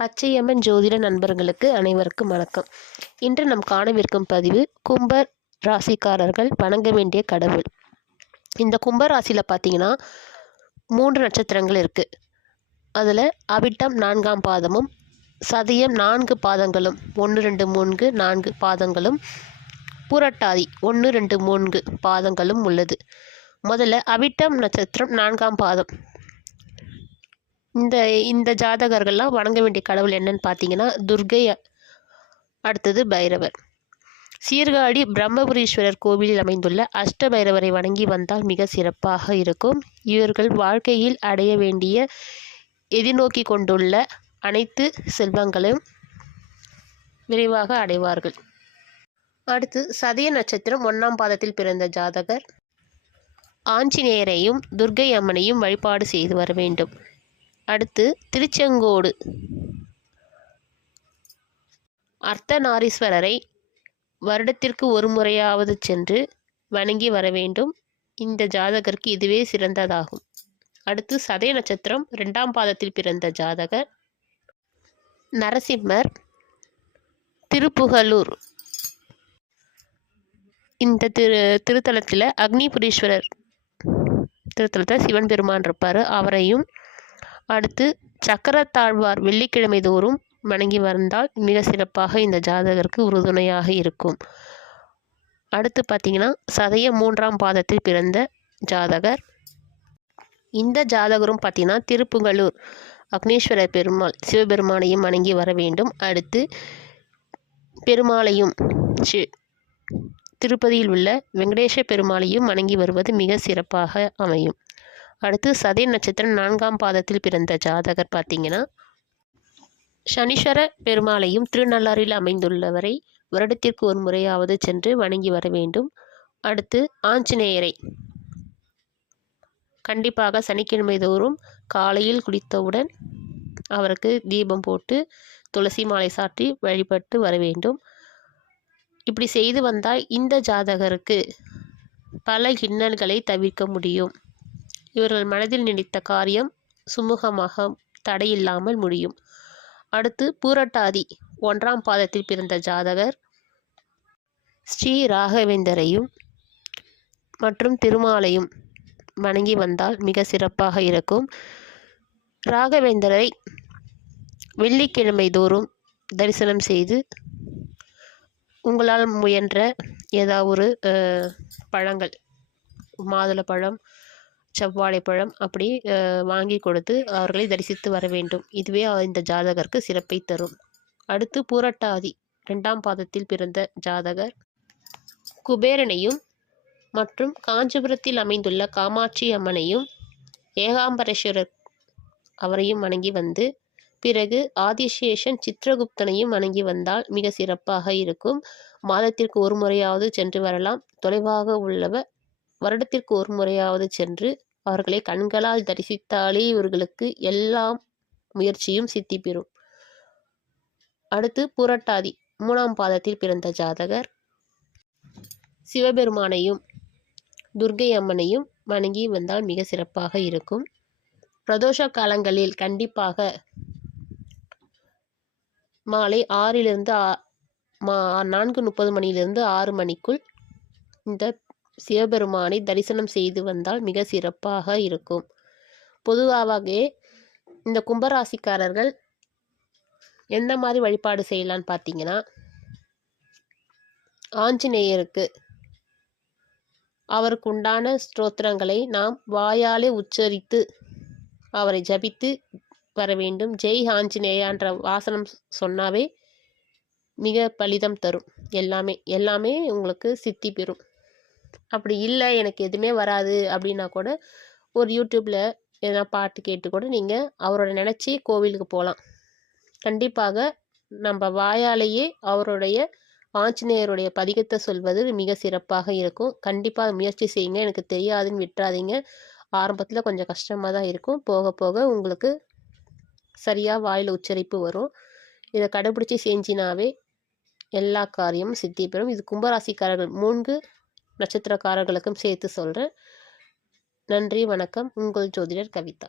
பச்சையம்மன் ஜோதிட நண்பர்களுக்கு அனைவருக்கும் வணக்கம். இன்று நாம் காணவிருக்கும் பதிவு கும்ப ராசிக்காரர்கள் வணங்க வேண்டிய கடவுள். இந்த கும்ப ராசியில் பார்த்தீங்கன்னா 3 நட்சத்திரங்கள் இருக்குது. அதில் அவிட்டம் 4ஆம் பாதமும் சதயம் 4 பாதங்களும் 1 2 3 4 பாதங்களும் புரட்டாதி 1 2 3 பாதங்களும் உள்ளது. முதல்ல அவிட்டம் நட்சத்திரம் 4ஆம் பாதம். இந்த ஜாதகர்கள்லாம் வணங்க வேண்டிய கடவுள் என்னன்னு பார்த்தீங்கன்னா துர்கை, அடுத்தது பைரவர். சீர்காழி பிரம்மபுரீஸ்வரர் கோவிலில் அமைந்துள்ள அஷ்ட பைரவரை வணங்கி வந்தால் மிக சிறப்பாக இருக்கும். இவர்கள் வாழ்க்கையில் அடைய வேண்டிய எதிர்நோக்கி கொண்டுள்ள அனைத்து செல்வங்களையும் விரைவாக அடைவார்கள். அடுத்து சதய நட்சத்திரம் 1ஆம் பாதத்தில் பிறந்த ஜாதகர் ஆஞ்சநேயரையும் துர்கை அம்மனையும் வழிபாடு செய்து வர வேண்டும். அடுத்து திருச்செங்கோடு அர்த்தநாரீஸ்வரரை வருடத்திற்கு ஒரு முறையாவது சென்று வணங்கி வர வேண்டும். இந்த ஜாதகருக்கு இதுவே சிறந்ததாகும். அடுத்து சதய நட்சத்திரம் 2ஆம் பாதத்தில் பிறந்த ஜாதகர் நரசிம்மர் திருப்புகலூர் இந்த திருத்தலத்தில் அக்னிபுரீஸ்வரர் திருத்தலத்தில் சிவன் பெருமான் இருப்பார். அவரையும் அடுத்து சக்கரத்தாழ்வார் வெள்ளிக்கிழமை தோறும் வணங்கி வந்தால் மிக சிறப்பாக இந்த ஜாதகருக்கு உறுதுணையாக இருக்கும். அடுத்து பார்த்திங்கன்னா சதயம் 3ஆம் பாதத்தில் பிறந்த ஜாதகர். இந்த ஜாதகரும் பார்த்திங்கன்னா திருப்புகலூர் அக்னீஸ்வரர் பெருமாள் சிவபெருமானையும் வணங்கி வர வேண்டும். அடுத்து பெருமாளையும் திருப்பதியில் உள்ள வெங்கடேஷ பெருமாளையும் வணங்கி வருவது மிக சிறப்பாக அமையும். அடுத்து சதய நட்சத்திரம் 4ஆம் பாதத்தில் பிறந்த ஜாதகர் பார்த்திங்கன்னா சனீஸ்வர பெருமாளையும் திருநள்ளாறில் அமைந்துள்ளவரை வருடத்திற்கு ஒரு முறையாவது சென்று வணங்கி வர வேண்டும். அடுத்து ஆஞ்சநேயரை கண்டிப்பாக சனிக்கிழமை தோறும் காலையில் குளித்தவுடன் அவருக்கு தீபம் போட்டு துளசி மாலை சாற்றி வழிபட்டு வர வேண்டும். இப்படி செய்து வந்தால் இந்த ஜாதகருக்கு பல இன்னல்களை தவிர்க்க முடியும். இவர்கள் மனதில் நினைத்த காரியம் சுமூகமாக தடையில்லாமல் முடியும். அடுத்து பூரட்டாதி 1ஆம் பாதத்தில் பிறந்த ஜாதகர் ஸ்ரீ ராகவேந்தரையும் மற்றும் திருமாலையும் வணங்கி வந்தால் மிக சிறப்பாக இருக்கும். ராகவேந்தரை வெள்ளிக்கிழமை தோறும் தரிசனம் செய்து உங்களால் முயன்ற ஏதாவது ஒரு பழங்கள், மாதுளப்பழம், செவ்வாழைப்பழம் அப்படி வாங்கி கொடுத்து அவர்களை தரிசித்து வர வேண்டும். இதுவே இந்த ஜாதகருக்கு சிறப்பை தரும். அடுத்து பூரட்டாதி 2ஆம் பாதத்தில் பிறந்த ஜாதகர் குபேரனையும் மற்றும் காஞ்சிபுரத்தில் அமைந்துள்ள காமாட்சி அம்மனையும் ஏகாம்பரேஸ்வரர் அவரையும் வணங்கி வந்து பிறகு ஆதிசேஷன் சித்திரகுப்தனையும் வணங்கி வந்தால் மிக சிறப்பாக இருக்கும். மாதத்திற்கு ஒரு முறையாவது சென்று வரலாம். தொலைவாக உள்ளவர் வருடத்திற்கு ஒரு முறையாவது சென்று அவர்களை கண்களால் தரிசித்தாலே இவர்களுக்கு எல்லா முயற்சியும் சித்தி பெறும். அடுத்து புரட்டாதி 3ஆம் பாதத்தில் பிறந்த ஜாதகர் சிவபெருமானையும் துர்கை அம்மனையும் வணங்கி வந்தால் மிக சிறப்பாக இருக்கும். பிரதோஷ காலங்களில் கண்டிப்பாக மாலை 6லிருந்து 4:30 மணியிலிருந்து 6 மணிக்குள் இந்த சிவபெருமானை தரிசனம் செய்து வந்தால் மிக சிறப்பாக இருக்கும். பொதுவாகவே இந்த கும்பராசிக்காரர்கள் எந்த மாதிரி வழிபாடு செய்யலான்னு பார்த்தீங்கன்னா ஆஞ்சநேயருக்கு அவருக்கு உண்டான ஸ்தோத்திரங்களை நாம் வாயாலே உச்சரித்து அவரை ஜபித்து வர வேண்டும். ஜெய் ஆஞ்சநேயான்ற வாசனம் சொன்னாவே மிக பலிதம் தரும். எல்லாமே உங்களுக்கு சித்தி பெறும். அப்படி இல்லை எனக்கு எதுவுமே வராது அப்படின்னா கூட ஒரு யூடியூப்பில் எதனா பாட்டு கேட்டு கூட நீங்கள் அவரோட நினச்சி கோவிலுக்கு போகலாம். கண்டிப்பாக நம்ம வாயாலேயே அவருடைய ஆஞ்சநேயருடைய பதிகத்தை சொல்வது மிக சிறப்பாக இருக்கும். கண்டிப்பாக முயற்சி செய்யுங்க. எனக்கு தெரியாதுன்னு விட்டுறாதீங்க. ஆரம்பத்தில் கொஞ்சம் கஷ்டமாக தான் இருக்கும். போக போக உங்களுக்கு சரியாக வாயில் உச்சரிப்பு வரும். இதை கடைபிடிச்சி செஞ்சினாவே எல்லா காரியமும் சித்தி பெறும். இது கும்பராசிக்காரர்கள் 3 நட்சத்திரக்காரர்களுக்கும் சேர்த்து சொல்கிறேன். நன்றி, வணக்கம். உங்கள் ஜோதிடர் கவிதா.